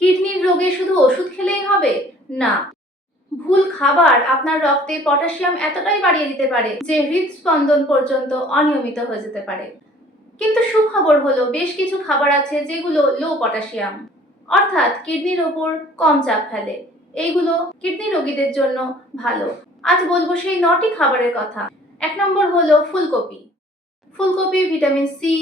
কিডনির রোগে শুধু ওষুধ খেলেই হবে? না, ভুল খাবার আপনার রক্তে পটাশিয়াম এতটাই বাড়িয়ে দিতে পারে যে হৃদস্পন্দন পর্যন্ত অনিয়মিত হয়ে যেতে পারে। কিন্তু সুখবর হলো বেশ কিছু খাবার আছে যেগুলো লো পটাশিয়াম, অর্থাৎ কিডনির ওপর কম চাপ ফেলে। এইগুলো কিডনি রোগীদের জন্য ভালো। আজ বলবো সেই 9টি খাবারের কথা। 1 নম্বর হলো ফুলকপি। ফুলকপি ভিটামিন সি,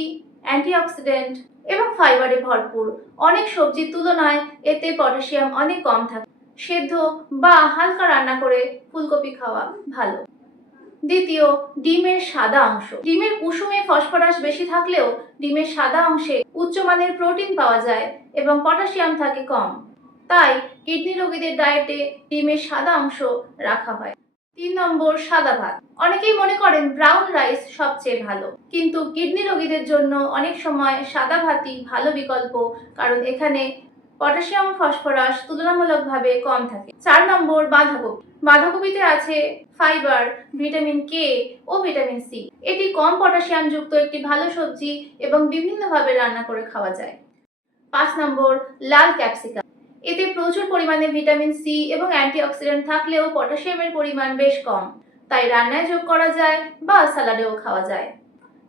অ্যান্টিঅক্সিডেন্ট এবং ফাইবারে ভরপুর। অনেক সবজির তুলনায় এতে পটাশিয়াম অনেক কম থাকে। সেদ্ধ বা হালকা রান্না করে ফুলকপি খাওয়া ভালো। দ্বিতীয়, ডিমের সাদা অংশ। ডিমের কুসুমে ফসফরাস বেশি থাকলেও ডিমের সাদা অংশে উচ্চমানের প্রোটিন পাওয়া যায় এবং পটাশিয়াম থাকে কম। তাই কিডনি রোগীদের ডায়েটে ডিমের সাদা অংশ রাখা হয়। 3 নম্বর, সাদা ভাত। অনেকেই মনে করেন ব্রাউন রাইস সবচেয়ে ভালো, কিন্তু কিডনি রোগীদের জন্য অনেক সময় সাদা ভাতই ভালো বিকল্প, কারণ এখানে পটাশিয়াম ফসফরাস তুলনামূলকভাবে কম থাকে। 4 নম্বর, বাঁধাকপি। বাঁধাকপিতে আছে ফাইবার, ভিটামিন কে ও ভিটামিন সি। এটি কম পটাশিয়াম যুক্ত একটি ভালো সবজি এবং বিভিন্নভাবে রান্না করে খাওয়া যায়। 5 নম্বর, লাল ক্যাপসিকাম। এতে প্রচুর পরিমাণে ভিটামিন সি এবং অ্যান্টিঅক্সিডেন্ট থাকলেও পটাশিয়ামের পরিমাণ বেশ কম, তাই রান্নায় যোগ করা যায় বা সালাডেও খাওয়া যায়।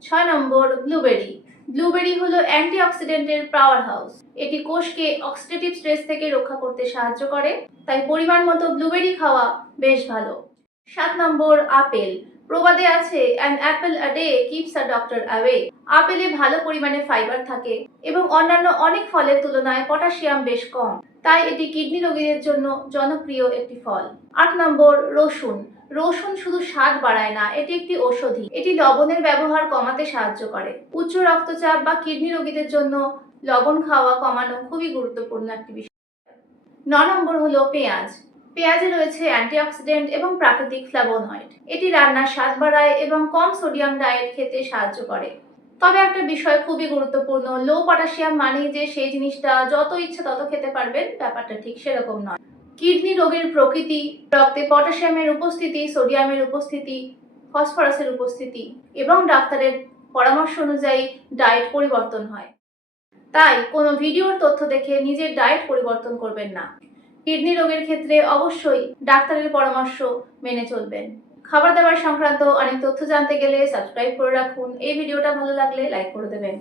6 নম্বর, ব্লুবেরি। ব্লুবেরি হলো অ্যান্টিঅক্সিডেন্টের পাওয়ার হাউস। এটি কোষকে অক্সিডেটিভ স্ট্রেস থেকে রক্ষা করতে সাহায্য করে, তাই পরিমাণ মতো ব্লুবেরি খাওয়া বেশ ভালো। 7 নম্বর, আপেল। প্রবাদে আছে an apple a day keeps a doctor away. আপেলে ভালো পরিমাণে ফাইবার থাকে এবং অন্যান্য অনেক ফলের তুলনায় পটাশিয়াম বেশ কম, তাই এটি কিডনি রোগীদের জন্য জনপ্রিয় একটি ফল। 8 নম্বর, রসুন। রসুন শুধু স্বাদ বাড়ায় না, এটি একটি ঔষধি। এটি লবণের ব্যবহার কমাতে সাহায্য করে। উচ্চ রক্তচাপ বা কিডনি রোগীদের জন্য লবণ খাওয়া কমানো খুবই গুরুত্বপূর্ণ একটি বিষয়। 9 নম্বর হলো পেঁয়াজ। পেঁয়াজে রয়েছে অ্যান্টিঅক্সিডেন্ট এবং প্রাকৃতিক ফ্ল্যাভোনয়েড। এটি রান্নার স্বাদ বাড়ায় এবং কম সোডিয়াম ডায়েট খেতে সাহায্য করে। তবে একটা বিষয় খুবই গুরুত্বপূর্ণ, লো পটাশিয়াম মানেই যে সেই জিনিসটা যত ইচ্ছে তত খেতে পারবেন, ব্যাপারটা ঠিক সেরকম নয়। কিডনি রোগের প্রকৃতি, রক্তে পটাশিয়ামের উপস্থিতি, সোডিয়ামের উপস্থিতি, ফসফরাসের উপস্থিতি এবং ডাক্তারের পরামর্শ অনুযায়ী ডায়েট পরিবর্তন হয়। তাই কোনো ভিডিওর তথ্য দেখে নিজের ডায়েট পরিবর্তন করবেন না। কিডনি রোগের ক্ষেত্রে অবশ্যই ডাক্তারের পরামর্শ মেনে চলবেন। খাবার দাবার সংক্রান্ত অনেক তথ্য জানতে গেলে সাবস্ক্রাইব করে রাখুন। এই ভিডিওটা ভালো লাগলে লাইক করে দেবেন।